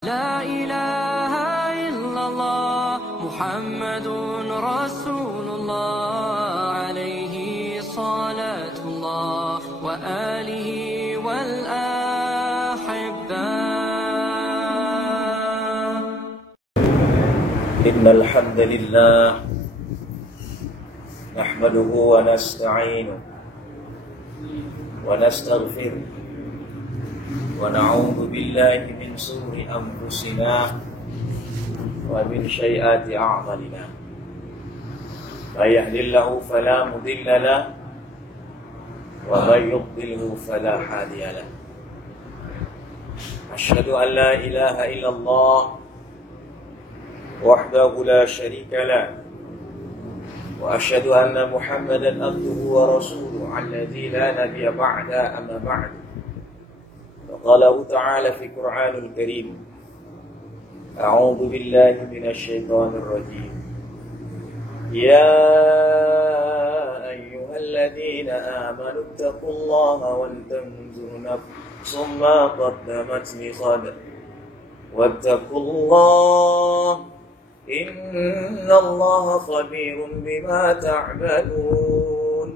لا إله إلا الله محمد رسول الله عليه صلاة الله وآله والأحبة. إن الحمد لله نحمده ونستعينه ونستغفره ونعوذ بالله من شرور أنفسنا ومن سيئات أعمالنا. من يهد الله فلا مضل له ومن يضلل فلا هادي له. أشهد أن لا إله إلا الله وحده لا شريك له وأشهد أن محمدا عبده ورسوله الذي لا نبي بعد. أما بعد، وقاله تعالى في القرآن الكريم: أعوذ بالله من الشيطان الرجيم. يا أيها الذين آمنوا اتقوا الله ولتنظر نفس ما قدمت لغد واتقوا الله إن الله خبير بما تعملون.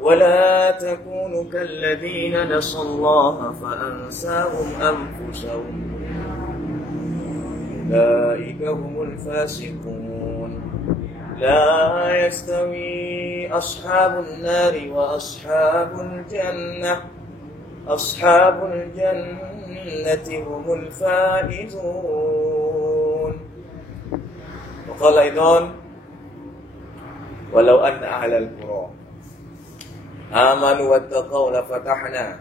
ولا تكونوا كالذين نسوا الله فأنساهم أنفسهم أولئك هم الفاسقون. لا يستوي أصحاب النار وأصحاب الجنة، أصحاب الجنة هم الفائزون. وقال أيضا: ولو أن أهل القرى آمنوا واتقوا لفتحنا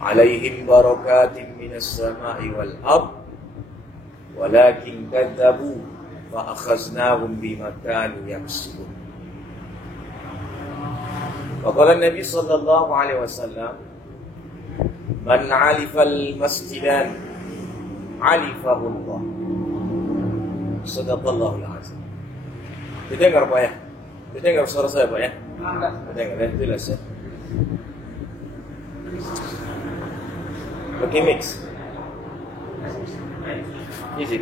عليهم بركات من السماء والأرض ولكن كذبوا فأخذناهم بما كانوا يكسبون. وقال النبي صلى الله عليه وسلم: من عرف المسجدان عرفه الله. Sadaqallahul azim. Didengar Pak ya? Didengar suara saya Pak ya? Didengar ya? Jelas ya? Pakai mix. Easy.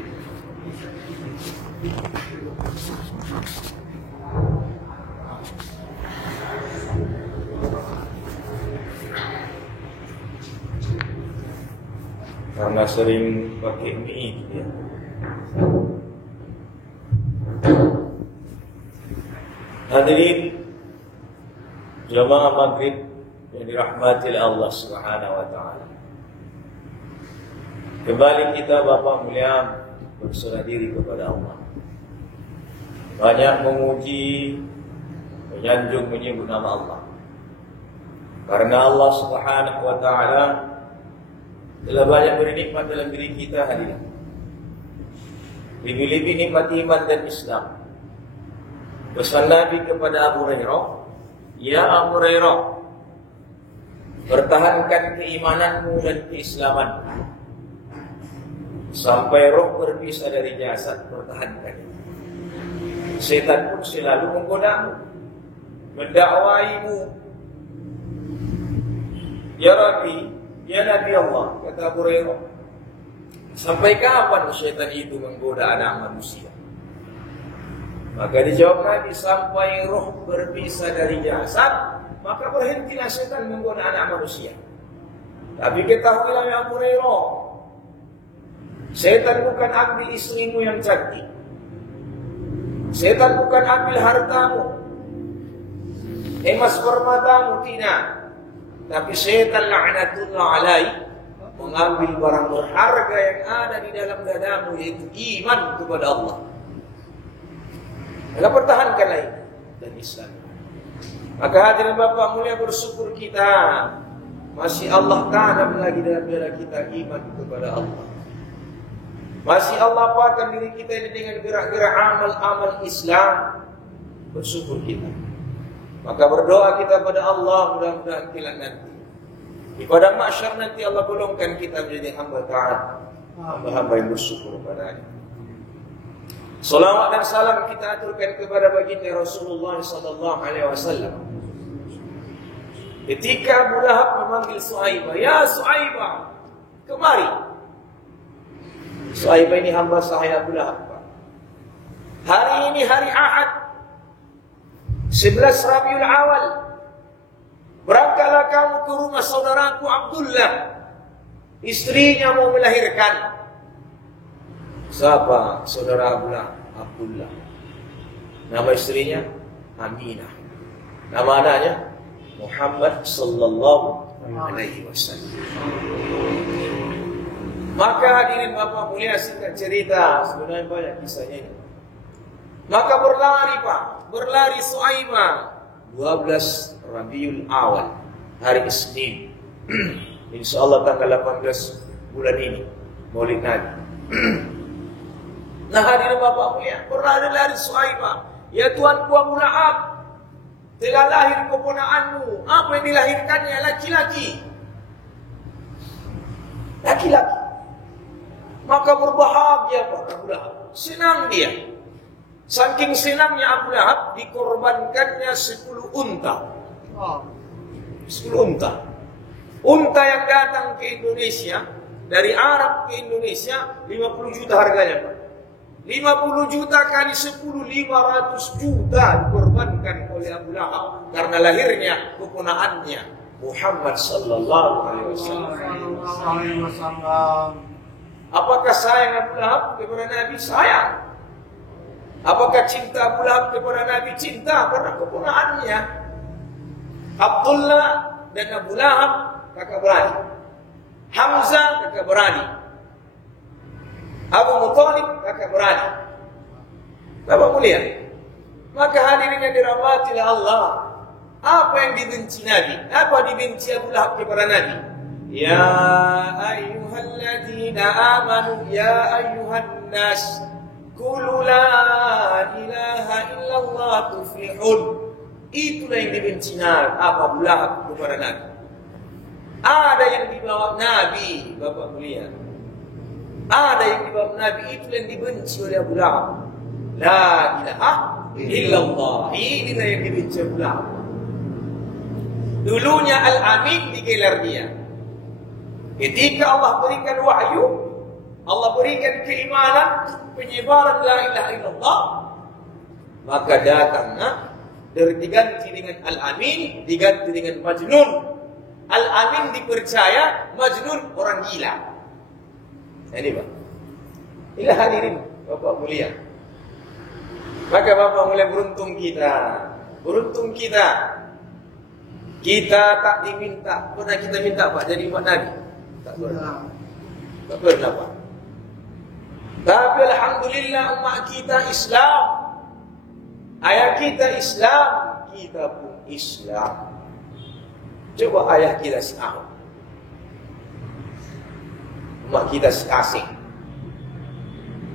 Karena sering pakai mic ya. Hadirin jamaah maghrib yang dirahmati oleh Allah Subhanahu wa taala. Kembali kita Bapak mulia berserah diri kepada Allah. Banyak memuji, menyanjung, menyebut nama Allah. Karena Allah Subhanahu wa taala telah banyak beri nikmat dalam diri kita hadirin. Lebih-lebih nikmat iman dan Islam. Pesan Nabi kepada Abu Hurairah, "Ya Abu Hurairah, pertahankan keimananmu dan keislamanmu sampai roh berpisah dari jasad, pertahankan. Setan pun selalu menggodamu, mendakwaimu. Ya Rabbi, ya Nabi Allah," kata Abu Hurairah, "sampai kapan setan itu menggoda anak manusia?" Maka dijawab Nabi, "Sampai roh berpisah dari jasad, maka berhentilah setan menggoda anak manusia." Tapi ketahuilah ya Abu Hurairah, setan bukan ambil istrimu yang cantik, setan bukan ambil hartamu, emas permatamu, tidak. Tapi setan la'natullah alaih mengambil barang berharga yang ada di dalam dadamu, yaitu iman kepada Allah. Maka pertahankanlah itu dan Islam. Maka hadirin Bapak mulia, bersyukur kita masih Allah tanam lagi dalam diri kita iman kepada Allah. Masih Allah pakai diri kita ini dengan gerak-gerak amal-amal Islam. Bersyukur kita. Maka berdoa kita pada Allah, mudah-mudahan kelak nanti di padang mahsyar nanti Allah golongkan kita menjadi hamba taat, hamba-hamba yang bersyukur kepada-Nya. Salawat dan salam kita aturkan kepada baginda Rasulullah sallallahu alaihi wasallam. Ketika Abu Lahab memanggil Suhaibah, "Ya Suhaibah, kemari." Suhaibah ini hamba sahaya Abu Lahab. Hari ini hari Ahad 11 Rabiul Awal. Berangkatlah kamu ke rumah saudaraku Abdullah. Istrinya mau melahirkan. Siapa saudara Abu Lahab? Abdullah. Nama istrinya Aminah. Nama anaknya Muhammad sallallahu alaihi wasallam. Maka hadirin Bapak mulia, singkat cerita, sebenarnya banyak kisahnya ini. Maka berlari Suhaibah 12 Rabiul Awal, hari Isnin. Insyaallah tanggal 18 bulan ini, Maulid Nabi. Nah hadirin Bapak mulia, berlari Suhaibah, ya Tuanku Abu Lahab, telah lahir keponakanmu. Apa yang dilahirkannya? Laki-laki. Laki-laki. Maka berbahagia Abu Lahab. Senang dia. Saking senangnya Abu Lahab, dikorbankannya 10 unta. 10 unta. Unta yang datang ke Indonesia, dari Arab ke Indonesia, 50 juta harganya Pak. 50 juta kali 10, 500 juta dikorbankan oleh Abu Lahab karena lahirnya keponakannya Muhammad sallallahu alaihi wasallam. Apakah sayang Abu Lahab kepada Nabi? Sayang. Apakah cinta Abu Lahab kepada Nabi? Cinta, karena keponakannya. Abdullah dan Abu Lahab kakak beradik. Hamzah kakak beradik. Abu Muthalib kakak beradik. Bapak mulia, maka hadirin yang dirahmati oleh Allah, apa yang dibenci Nabi? Apa dibenci Abu Lahab kepada Nabi? Ya ayyuhalladzina amanu, ya ayyuhan nas, qulu la ilaha illallah tuflihun. Itulah yang dibenci Abu Lahab kepada Nabi. Ada yang dibawa Nabi, Bapak mulia. Ada yang dibawa Nabi, itu yang dibenci oleh Abu Lahab. La ilaha illallah. Inilah yang dibenci Abu Lahab. Dulunya Al-Amin digelar dia. Ketika Allah berikan wahyu, Allah berikan keimanan, penyebaran la ilaha illallah, maka datangnya diganti dengan Al-Amin, diganti dengan Majnun. Al-Amin dipercaya, Majnun orang gila. Ini Pak. Inilah hadirin Bapak mulia. Maka Bapak mulia, beruntung kita. Beruntung kita. Kita tak diminta. Pernah kita minta Pak jadi umat Nabi? Tak pernah. Tak pernah Pak. Tapi alhamdulillah umat kita Islam. Ayah kita Islam, kita pun Islam. Coba ayah kita si Ahmad. Umat kita si asing.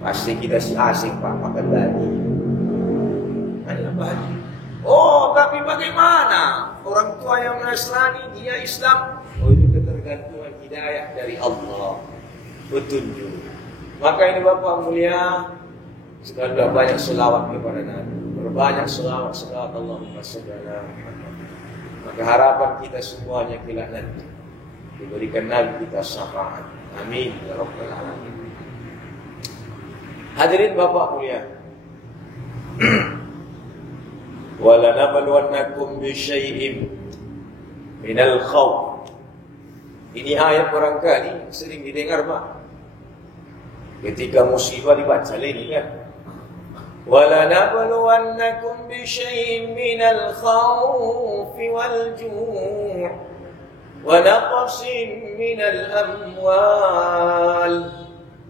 Pasti kita si asing Pak, makan babi. Hanya babi. Oh, tapi bagaimana? Orang tua yang Nasrani, dia Islam. Oh, itu ketergantungan hidayah dari Allah. Petunjuk. Maka ini Bapak mulia, sekarang banyak selawat kepada Nabi. Berbanyak selawat Allahumma shalli ala Muhammad. Maka harapan kita semuanya kelak nanti diberikan Nabi kita syafaat. Amin ya rabbal alamin. Hadirin Bapak mulia. Wala nabluwannakum bi syai'in minal khawf. Ini ayat barangkali sering didengar Pak. Ketika musibah dibaca ini kan. Wala nabluwannakum bi syai'in minal khawfi wal ju' wa naqsin minal amwal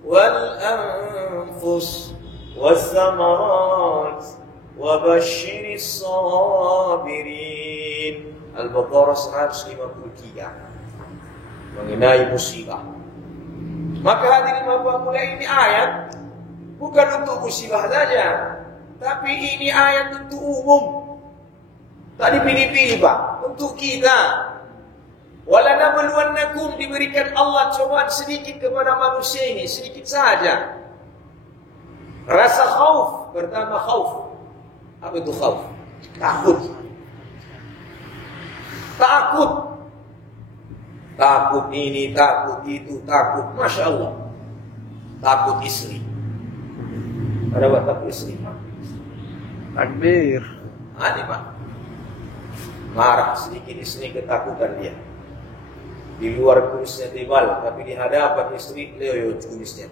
wal anfus was samarat wa basyiris sabirin. Al-Baqarah 153 mengenai musibah. Maka hadirin Bapak mulia, ini ayat bukan untuk musibah saja, tapi ini ayat untuk umum. Tak dipilih-pilih Pak, untuk kita. Wala nabluwannakum, diberikan Allah cobaan sedikit kepada manusia ini, sedikit saja. Rasa khauf, pertama khauf. Apa itu khauf? Takut. Takut. Takut ini, takut itu, takut. Masya Allah. Takut istri. Ada buat takut istri, Pak? Takbir. Ada, Pak. Marah sedikit istri, ketakutan dia. Di luar kumisnya tebal, tapi di hadapan istri, leo kumisnya.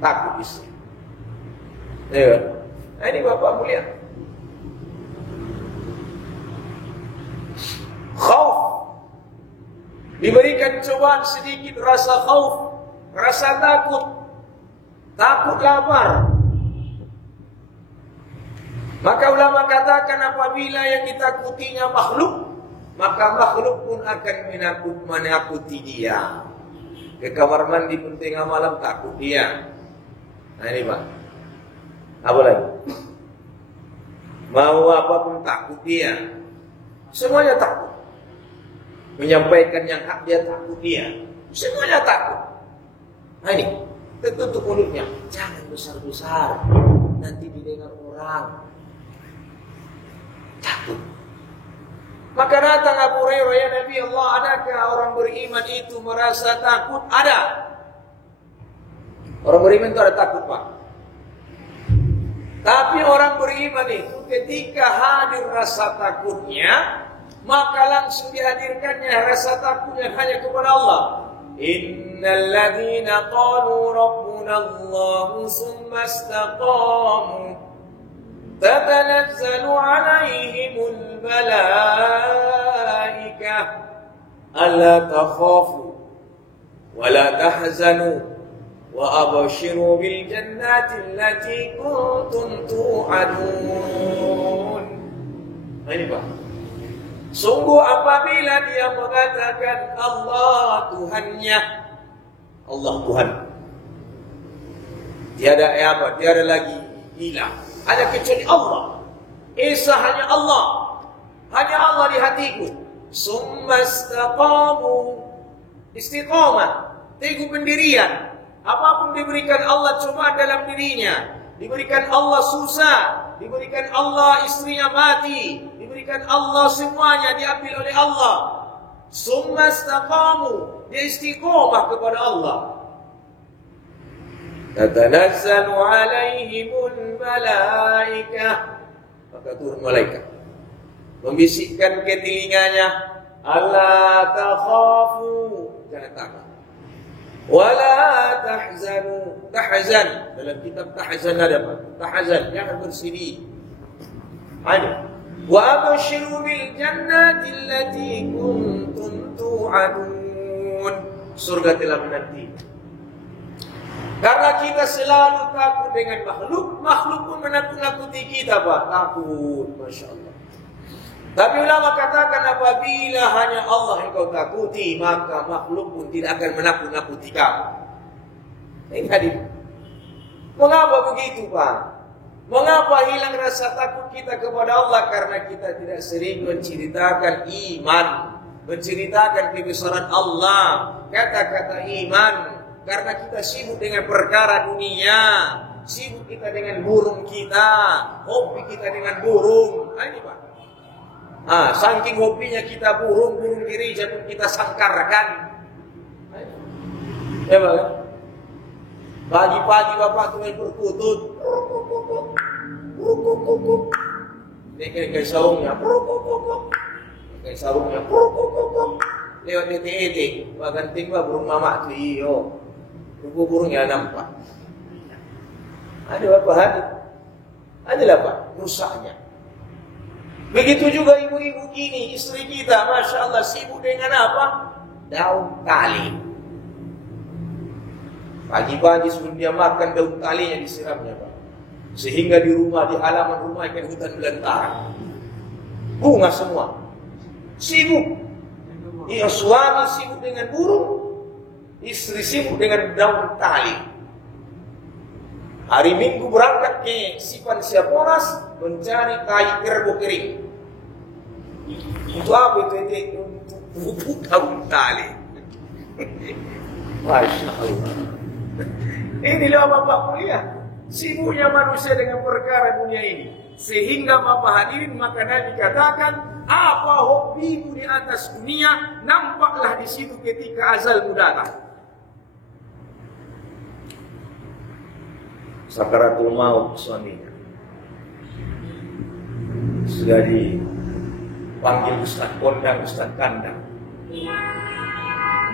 Takut istri. Nah, ini Bapak mulia. Khauf. Diberikan cobaan sedikit rasa khauf, rasa takut. Takut lapar. Maka ulama katakan apabila yang ditakutinya makhluk, maka makhluk pun akan menakuti dia. Ke kamar mandi pun tengah malam takut dia. Nah ini Pak. Apa lagi? Mau apapun takut dia. Semuanya takut. Menyampaikan yang hak dia takut dia. Semuanya takut. Nah ini, tertutup mulutnya. Jangan besar-besar. Nanti didengar orang. Takut. Maka datang Abu Hurairah, ya Nabi Allah, adakah orang beriman itu merasa takut? Ada. Orang beriman itu ada takut, Pak. Tapi orang beriman itu ketika hadir rasa takutnya, maka langsung dihadirkannya rasa takutnya hanya kepada Allah. Innal ladzina qalu rabbuna Allah tsumma istaqamu tatanazzalu alaihimul malaikah alla takhafu wa la tahzanu wa abshiru bil jannati allati kuntum tu'adun. Nah, ini Pak. Sungguh apabila dia mengatakan Allah Tuhannya, Allah Tuhan, tiada apa, tiada lagi ilah, hanya kecuali Allah. Esa hanya Allah di hatiku. Summa istaqamu, istiqamah, teguh pendirian. Apapun diberikan Allah cuma dalam dirinya. Diberikan Allah susah, diberikan Allah istrinya mati, diberikan Allah semuanya diambil oleh Allah. Summa istaqamu, dia istiqamah kepada Allah. Tatanazzalu alaihimul malaikah, maka turun malaikat membisikkan ke telinganya, alla takhafu, jangan takut. Wala tahzanu, tahzan dalam kitab tahzan ada apa? Tahzan, jangan bersedih. Ada. Wa abshiru bil jannati allati kuntum tu'adun. Surga telah menanti. Karena kita selalu takut dengan makhluk, makhluk pun menakut-nakuti kita, Pak. Takut, Masya Allah. Tapi ulama katakan apabila hanya Allah yang kau takuti, maka makhluk pun tidak akan menakut-nakuti kamu. Ini hadir. Mengapa begitu, Pak? Mengapa hilang rasa takut kita kepada Allah? Karena kita tidak sering menceritakan iman, menceritakan kebesaran Allah, kata-kata iman. Karena kita sibuk dengan perkara dunia, sibuk kita dengan burung kita, hobi kita dengan burung. Nah, ini Pak. Saking hobinya kita burung gereja pun kita sangkarkan. Ya Pak. Pagi-pagi Bapak tuh main perkutut. Ini kayak sarungnya. Kayak sarungnya. Lewat ete-ete. Pak ganting Pak burung mama tuh iyo. Burungnya nampak. Ada Bapak hadir. Adalah Pak rusaknya. Begitu juga ibu-ibu gini, istri kita, Masya Allah, sibuk dengan apa? Daun tali. Pagi-pagi sebelum dia makan, daun talinya disiramnya, Pak. Sehingga di rumah, di halaman rumah, ikan hutan belantara. Bunga semua. Sibuk. Iya, suami sibuk dengan burung, istri sibuk dengan daun tali. Hari Minggu berangkat ke Sipan Siaporas mencari tai kerbau kering. Untuk apa itu? Untuk daun tali. Masya Allah. Inilah Bapak mulia, sibuknya manusia dengan perkara dunia ini. Sehingga Bapak hadirin, maka Nabi katakan, apa hobimu di atas dunia, nampaklah di situ ketika azalmu datang. sakaratul maut suaminya. Sudah dipanggil Ustaz Kondang, Ustaz Kandang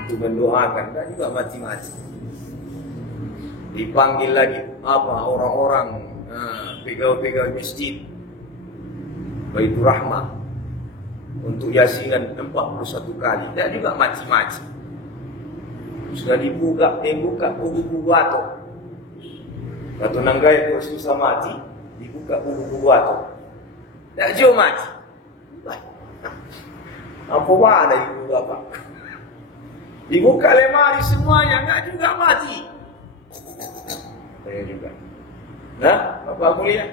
untuk mendoakan, dan juga mati-mati. Dipanggil lagi orang-orang pegawai masjid Baitur Rahmah untuk yasinan 41 kali, dan juga mati-mati. Sudah dibuka buku batu. Batu nanggai itu susah mati, dibuka buku batu. Tak jauh mati. Apa ada ibu bapak? Dibuka lemari semuanya, tak juga mati. Saya juga. Nah, Bapak mulia.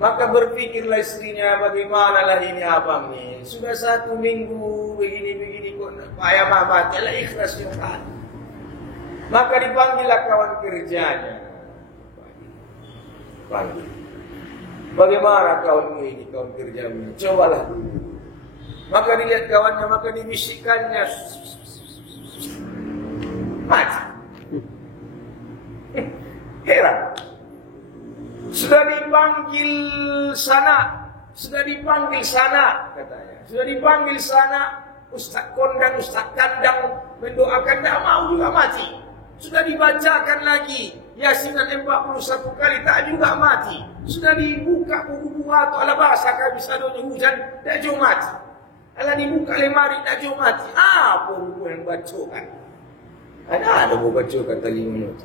Maka berpikirlah istrinya, bagaimanalah ini abang ni. Sudah 1 minggu begini kok payah mati. Lah ikhlas yang kan. Maka dipanggillah kawan kerjanya. Panggil. Bagaimana kawanmu ini, kawan kerjamu? Cobalah dulu. Maka dilihat kawannya, maka dibisikkannya. Mati. Heran. Sudah dipanggil sana, katanya. Sudah dipanggil sana, Ustaz Kondang, Ustaz Kandang mendoakan, tak mau juga mati. Sudah dibacakan lagi Yasinan 41 kali, tak juga mati. Sudah dibuka buku atau ala bahasa kami sadonya hujan, tak juga mati. Ala dibuka lemari, tak juga mati. Apa buku yang bacokan? Ada buku bacokan tadi menurut.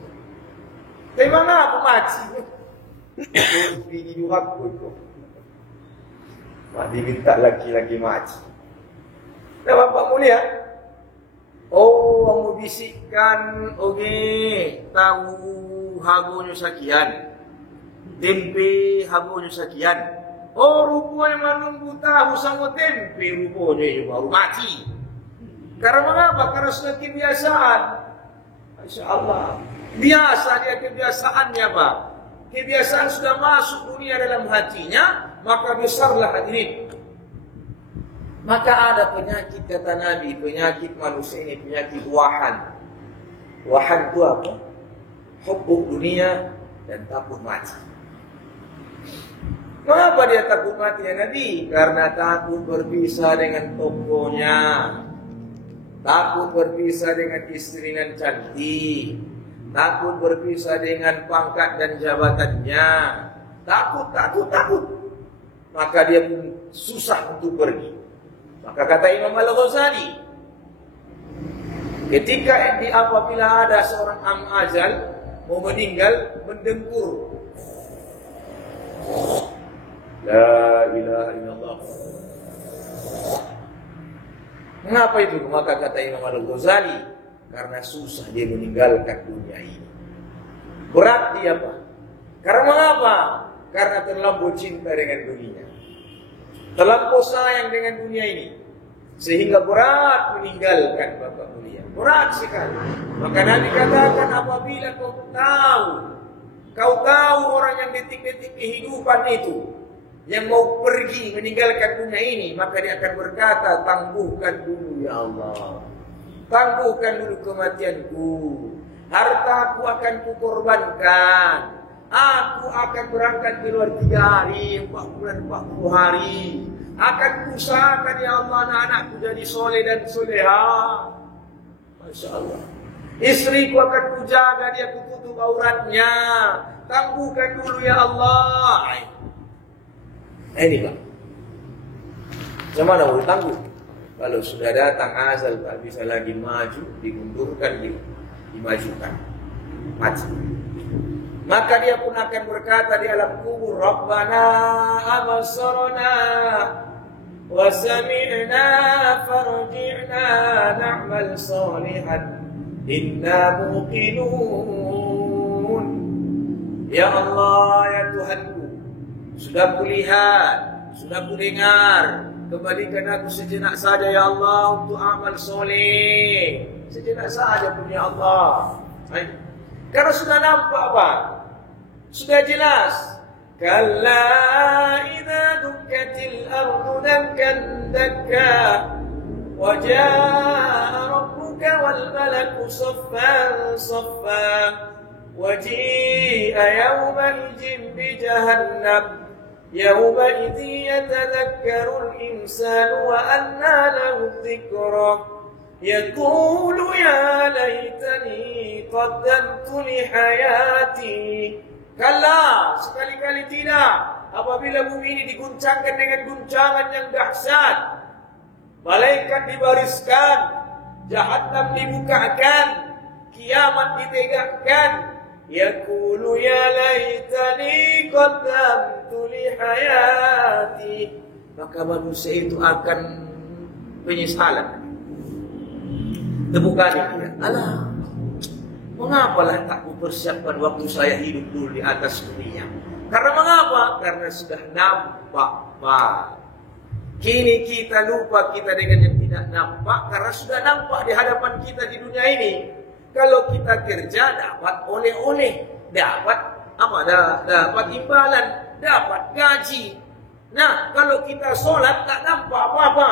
Tapi mana aku mati? Bini dua aku itu. Diminta laki-laki mati. Nah, Bapak mulia. Oh, kamu bisikkan, tahu harganya sekian. Tempe harganya sekian. Oh, rupanya menunggu tahu sama tempe rupanya baru mati. Karena mengapa? Karena sudah kebiasaan. Masya Allah. Biasa dia kebiasaannya, Pak. Kebiasaan sudah masuk dunia dalam hatinya, maka besarlah hadirin. Maka ada penyakit, kata Nabi, penyakit manusia ini, penyakit wahan. Wahan itu apa? Hubbuk dunia dan takut mati. Mengapa dia takut mati ya Nabi? Karena takut berpisah dengan tokonya, takut berpisah dengan istri yang cantik, takut berpisah dengan pangkat dan jabatannya. Takut. Maka dia pun susah untuk pergi. Maka kata Imam Al-Ghazali, ketika apabila ada seorang ajal mau meninggal, mendengkur. La ilaha illallah. Mengapa itu? Maka kata Imam Al-Ghazali, karena susah dia meninggalkan dunia ini. Berat dia, Pak. Karena mengapa? Karena terlampau cinta dengan dunia, terlampau sayang dengan dunia ini, sehingga berat meninggalkan, Bapak mulia. Berat sekali. Maka Nabi katakan, apabila kau tahu orang yang detik-detik kehidupan itu, yang mau pergi meninggalkan dunia ini, maka dia akan berkata, tangguhkan dulu ya Allah, tangguhkan dulu kematianku, hartaku akan kukorbankan, aku akan berangkat keluar 3 hari, 4 bulan, 40 hari, akan kuusahakan ya Allah anak-anakku jadi soleh dan soleha. Masya Allah. Istriku akan kujaga, dia kututup auratnya, tangguhkan dulu ya Allah. Ini Pak, macam mana boleh tangguh? Kalau sudah datang azal, tak bisa lagi maju, dimundurkan, dimajukan, mati. Maka dia pun akan berkata di alam kubur, Rabbana abasarna wa sami'na farji'na na'mal salihan inna muqinun. Ya Allah, ya Tuhanku, sudah kulihat, sudah kudengar, kembalikan aku sejenak saja ya Allah untuk amal soleh. Sejenak saja pun ya Allah. Karena sudah nampak Pak, sudah jelas. Kalla idza dukkatil ardu dakkan dakka wa jaa rabbuka wal malaku saffan saffa wa ji'a يومئذ بجهنم يومئذ يتذكر الإنسان وأنى له الذكرى يقول يا ليتني قدمت لحياتي. Kala, sekali-kali tidak. Apabila bumi ini diguncangkan dengan guncangan yang dahsyat, malaikat dibariskan, Jahannam dibukakan, kiamat ditegakkan. Yaqulu ya laitani qaddamtu li hayati. Maka manusia itu akan penyesalan. Temukan dia. Alah, mengapalah tak kupersiapkan waktu saya hidup dulu di atas dunia. Karena mengapa? Karena sudah nampak, Pak. Kini kita lupa kita dengan yang tidak nampak karena sudah nampak di hadapan kita di dunia ini. Kalau kita kerja dapat oleh-oleh, dapat apa? Dapat imbalan, dapat gaji. Nah, kalau kita sholat tak nampak apa-apa.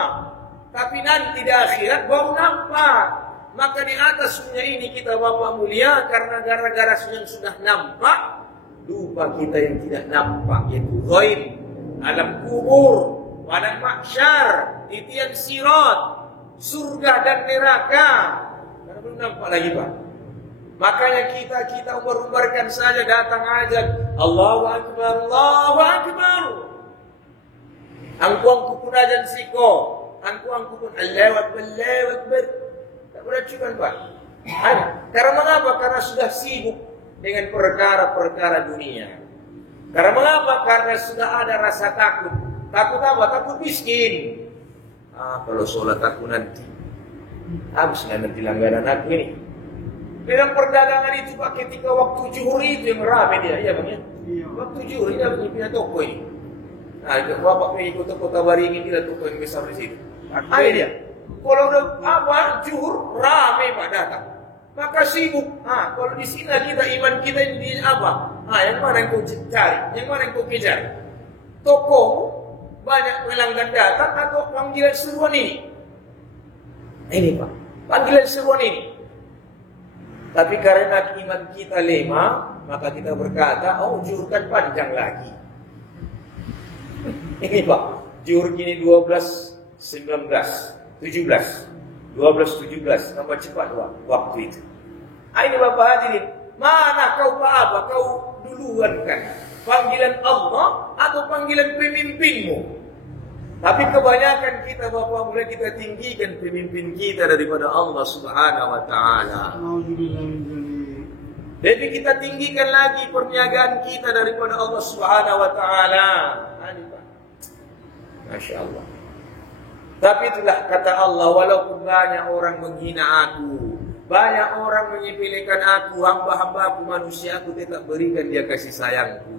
Tapi nanti di akhirat baru nampak. Maka di atas dunia ini kita Bapak mulia karena gara-gara yang sudah nampak, lupa kita yang tidak nampak, yaitu ghaib, alam kubur, padang mahsyar, titian sirat, surga dan neraka. Karena belum nampak lagi, Pak. Makanya kita umbar-umbarkan saja, datang azan, Allahu Akbar, Allahu Akbar. Angku pun azan siko, angku pun Allahu Akbar, Allahu Akbar. Tak beracukan, Pak. Karena mengapa? Karena sudah sibuk dengan perkara-perkara dunia. Karena mengapa? Karena sudah ada rasa takut. Takut apa? Takut miskin. Kalau sholat aku nanti habislah nanti langganan aku ini. Dalam perdagangan itu Pak, ketika waktu zuhur itu yang ramai dia, iya Bang ya? Waktu zuhur dia punya toko ini. Nah, Bapak pergi toko Tabaringin, dia toko yang besar di situ. Ada dia. Kalau udah apa zuhur ramai Pak datang. Maka sibuk. Kalau di sini kita iman kita ini apa? Yang mana yang kau cari? Yang mana yang kau kejar? Toko banyak pelanggan datang atau panggilan seruan ini? Ini Pak, panggilan seruan ini. Tapi karena iman kita lemah, maka kita berkata, zuhur kan panjang lagi. Ini Pak, zuhur kini 12, 19, 17, 12, 17, tambah cepat waktu itu. Ini Bapak hadirin, mana kau apa? Kau duluan kan? Panggilan Allah atau panggilan pemimpinmu? Tapi kebanyakan kita Bapak mulai kita tinggikan pemimpin kita daripada Allah Subhanahu wa taala. Jadi kita tinggikan lagi perniagaan kita daripada Allah Subhanahu wa taala. Masya Allah. Tapi itulah kata Allah, walaupun banyak orang menghina aku, banyak orang menyepelekan aku, hamba-hambaku manusia, aku tetap berikan dia kasih sayangku.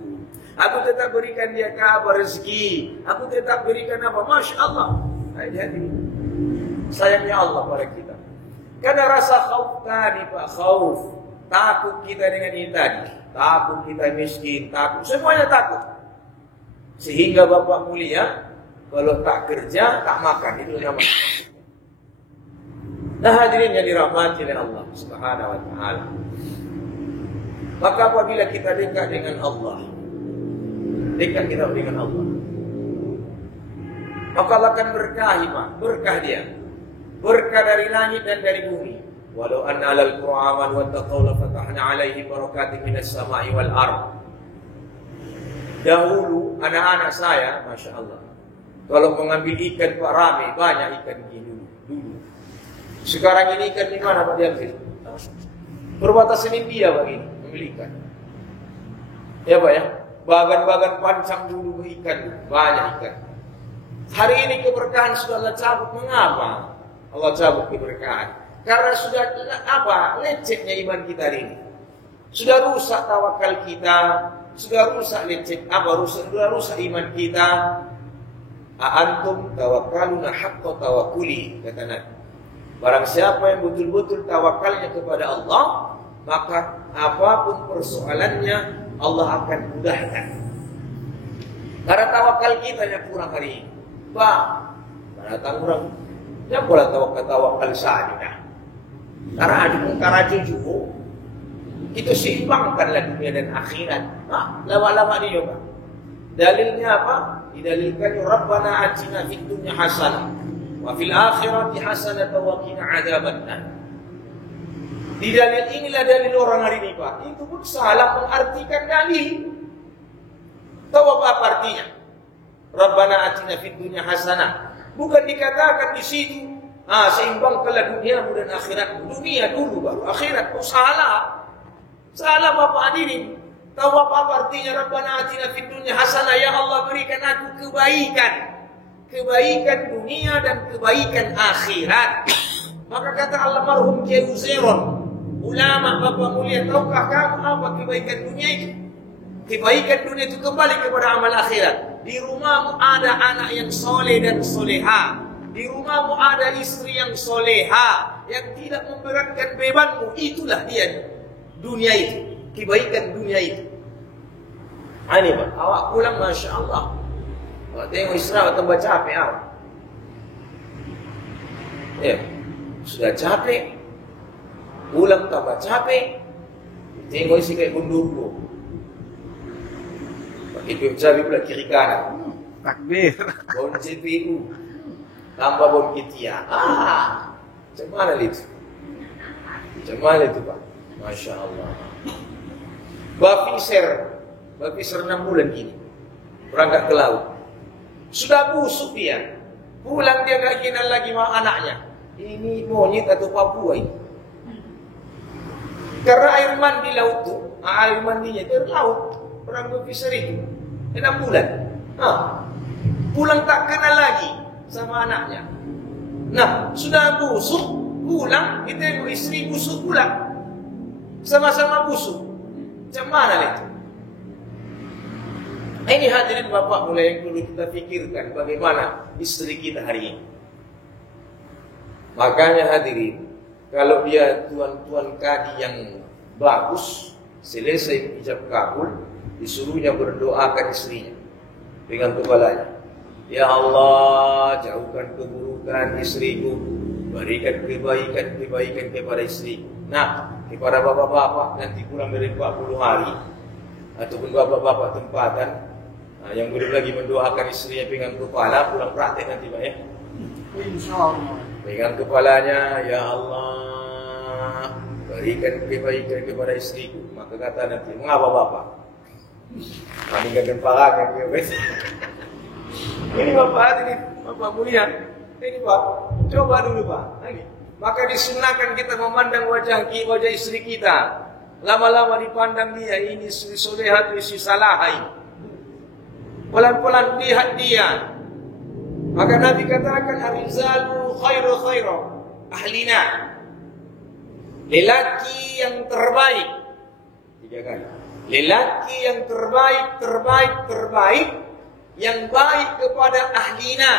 Aku tetap berikan dia kabar rezeki. Aku tetap berikan apa? Masya Allah. Hati-hati. Sayangnya Allah pada kita. Karena rasa khauf tadi Pak, khauf. Takut kita dengan ini tadi. Takut kita miskin, takut. Semuanya takut. Sehingga Bapak mulia, kalau tak kerja, tak makan. Itu namanya. Nah hadirin yang dirahmati oleh Allah Subhanahu wa taala. Maka apabila kita dekat dengan Allah, dekat kita dengan Allah, maka Allah akan berkahi Pak, berkah dia, berkah dari langit dan dari bumi. Walau anna alal qur'an wa taqaw la fatahna alaihi barakatin minas sama'i wal ard. Dahulu anak-anak saya, Masya Allah, kalau mengambil ikan Pak ramai, banyak ikan gini dulu. Sekarang ini ikan di mana Pak diambil? Perbatasan India Pak ini, ambil ikan. Ya Pak ya? Bagan-bagan pancang dulu ikan, banyak ikan. Hari ini keberkahan sudah Allah cabut. Mengapa Allah cabut keberkahan? Karena sudah apa? Lecetnya iman kita ini. Sudah rusak tawakal kita, sudah rusak lecet sudah rusak iman kita. Antum tawakkaluna haqqa tawakkuli, kata Nabi. Barang siapa yang betul-betul tawakalnya kepada Allah, maka apapun persoalannya Allah akan mudahkan. Karena tawakal kita yang kurang hari ini. Pak, datang kurang. Ya boleh tawakal saja. Karena ada perkara jujur. Kita seimbangkanlah dunia dan akhirat. Lama-lama dicoba. Dalilnya apa? Didalilkan Rabbana atina fid dunya hasanah wa fil akhirati hasanah wa qina adzabannar. Di dalil inilah dalil orang hari ini, Pak. Itu pun salah mengartikan dalil. Tahu apa artinya? Rabbana atina fid dunya hasanah. Bukan dikatakan di situ, seimbangkanlah duniamu dan akhiratmu. Dunia dulu baru akhirat. Oh, salah. Salah Bapak hadirin. Tahu apa artinya Rabbana atina fid dunya hasanah? Ya Allah, berikan aku kebaikan. Kebaikan dunia dan kebaikan akhirat. Maka kata almarhum Kiai Uzairon, ulama Bapak mulia, tahukah kamu apa kebaikan dunia itu? Kebaikan dunia itu kembali kepada amal akhirat. Di rumahmu ada anak yang soleh dan soleha. Di rumahmu ada istri yang soleha, yang tidak memberatkan bebanmu. Itulah dia dunia itu. Kebaikan dunia itu. Ini Pak, awak pulang Masya Allah. Awak tengok istri awak tambah capek awak. Ya, sudah capek. Pulang tambah capek. Tengok isi kayak gundurwo. Pakai duit cabai pula kiri kanan. Takbir. Bon CPU. Tambah bon kitia. Macam mana itu? Macam mana itu Pak? Masya Allah. Bafiser 6 bulan gini berangkat ke laut, sudah busuk dia. Pulang dia gak kenal lagi sama anaknya. Ini monyet atau Papua ini? Karena air mandi laut itu, air mandinya dari laut. Orang bafiser itu 6 bulan. Pulang tak kenal lagi sama anaknya. Nah, sudah busuk, pulang kita istri busuk pulang. Sama-sama busuk. Macam mana itu? Ini hadirin Bapak mulai yang perlu kita fikirkan bagaimana istri kita hari ini. Makanya hadirin, kalau dia tuan-tuan kadi yang bagus, selesai ijab kabul, disuruhnya berdoakan istrinya dengan kepalanya. Ya Allah, jauhkan keburukan istriku, berikan kebaikan kepada istriku. Nah, kepada bapak-bapak nanti kurang dari 40 hari ataupun bapak-bapak tempatan yang belum lagi mendoakan istrinya pegang kepala, pulang praktek nanti Pak ya. Insyaallah. Pegang kepalanya, ya Allah, berikan kebaikan kepada istriku. Maka kata nanti, mengapa bapak? Meninggalkan palanya dia guys. Ini bapak ini, bapak mulia. Ini Pak, coba dulu Pak. Ini. Maka disunahkan kita memandang wajah istri kita. Lama-lama dipandang dia, ini istri soleha atau istri salaha ini. Pelan-pelan lihat dia. Maka Nabi katakan, Arizalu khairu ahlina. Lelaki yang terbaik. 3 kali. Lelaki yang terbaik. Yang baik kepada ahlina.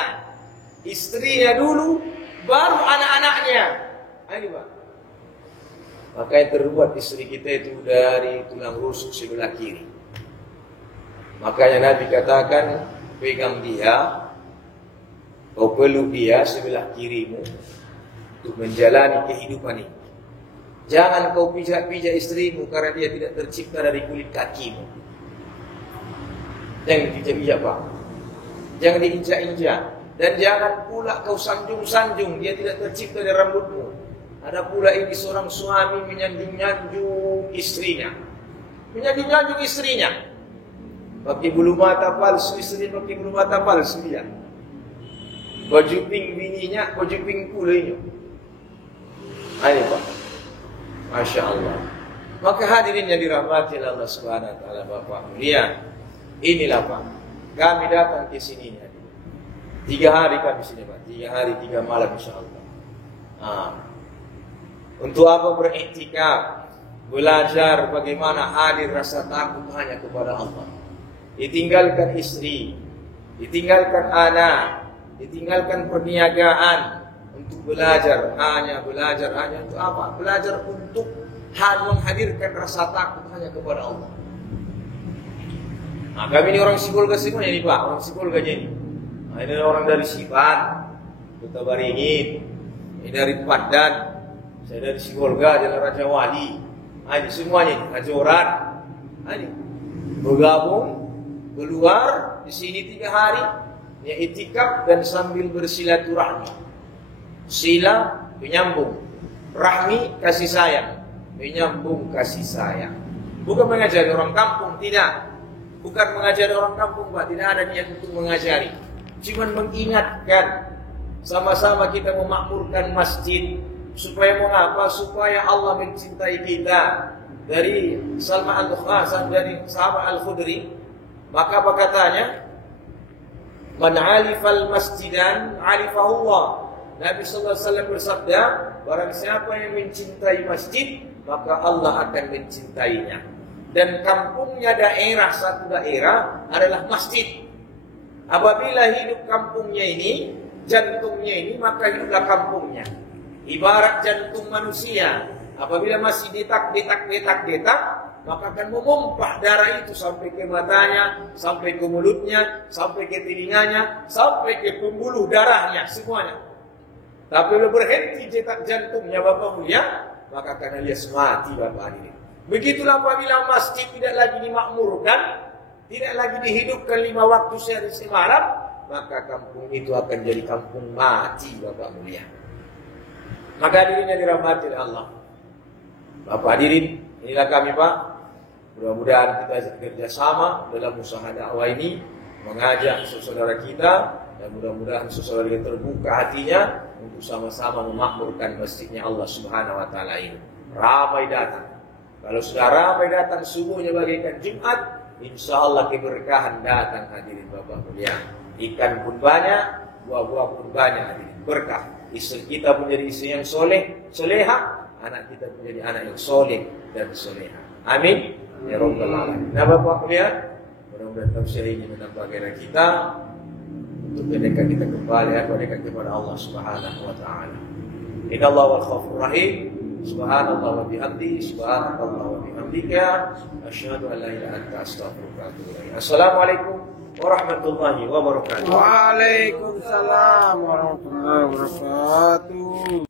Istrinya dulu, baru anak-anaknya. Ini Pak. Maka yang terbuat istri kita itu dari tulang rusuk sebelah kiri. Makanya Nabi katakan, pegang dia, kau peluk dia sebelah kirimu untuk menjalani kehidupan ini. Jangan kau pijak-pijak istrimu karena dia tidak tercipta dari kulit kakimu. Jangan dipijak-pijak Pak. Jangan diinjak-injak. Dan jangan pula kau sanjung-sanjung, dia tidak tercipta dari rambutmu. Ada pula ini seorang suami menyanjung-nyanjung istrinya. Menyanjung-nyanjung istrinya. Pakai bulu mata palsu, istri pakai bulu mata palsu dia. Baju pink bininya, baju pink kulenya. Ini Pak. Masya Allah. Maka hadirin yang dirahmati Allah Subhanahu Wa Taala, Bapak mulia. Inilah Pak. Kami datang ke sini. 3 hari kami sini Pak. 3 hari 3 malam insya Allah. Untuk apa beriktikaf? Belajar bagaimana hadir rasa takut hanya kepada Allah. Ditinggalkan istri, ditinggalkan anak, ditinggalkan perniagaan untuk belajar hanya untuk apa? Belajar untuk menghadirkan rasa takut hanya kepada Allah. Nah, kami ini orang Sibolga semuanya ini Pak, orang Sibolga ini. Nah, ini orang dari Sipan, Kota Baringin, ini dari Padan, saya dari Sibolga, Jalan Raja Wali. Ini semuanya ini ajaran. Ini bergabung, keluar di sini 3 hari, ya itikaf dan sambil bersilaturahmi. Sila penyambung, rahmi kasih sayang, menyambung kasih sayang. Bukan mengajari orang kampung, tidak. Bukan mengajari orang kampung, Pak. Tidak ada niat untuk mengajari. Cuma mengingatkan. Sama-sama kita memakmurkan masjid. Supaya mengapa? Supaya Allah mencintai kita. Dari Salman al-Khazan, dari sahabat Al-Khudri. Maka apa katanya? Man alifal masjidan alifahullah. Nabi SAW bersabda, barang siapa yang mencintai masjid, maka Allah akan mencintainya. Dan kampungnya daerah, satu daerah adalah masjid. Apabila hidup kampungnya ini, jantungnya ini, maka hiduplah kampungnya. Ibarat jantung manusia. Apabila masih detak, maka akan memumpah darah itu sampai ke matanya, sampai ke mulutnya, sampai ke telinganya, sampai ke pembuluh darahnya, semuanya. Tapi kalau berhenti detak jantungnya Bapak mulia, maka akan alias mati Bapak ini. Begitulah apabila masjid tidak lagi dimakmurkan, tidak lagi dihidupkan 5 waktu sehari semalam, maka kampung itu akan jadi kampung mati Bapak mulia. Maka hadirin yang dirahmati oleh Allah, Bapak hadirin, inilah kami Pak. Mudah-mudahan kita kerjasama dalam usaha dakwah ini, mengajak saudara kita, dan mudah-mudahan saudara kita terbuka hatinya untuk sama-sama memakmurkan masjidnya Allah Subhanahu wa taala ini. Ramai datang. Kalau sudah ramai datang subuhnya bagaikan Jumat, insya Allah keberkahan datang hadirin Bapak mulia. Ikan pun banyak, buah-buah pun banyak hadirin. Berkah. Istri kita menjadi istri yang soleh, soleha. Anak kita menjadi anak yang soleh dan soleha. Amin. Ya Rabbal Alamin. Nah Bapak mulia, mudah-mudahan tafsir ini menambah gairah kita untuk mendekat kita kembali atau dekat kepada Allah Subhanahu wa taala. Innallaha wal ghafurur rahim. Subhanallah wa bihamdihi, subhanakallah wa bihamdika, asyhadu an la ilaha illa anta, astaghfiruka wa atubu ilaik. Assalamualaikum warahmatullahi wabarakatuh. Waalaikumsalam warahmatullahi wabarakatuh.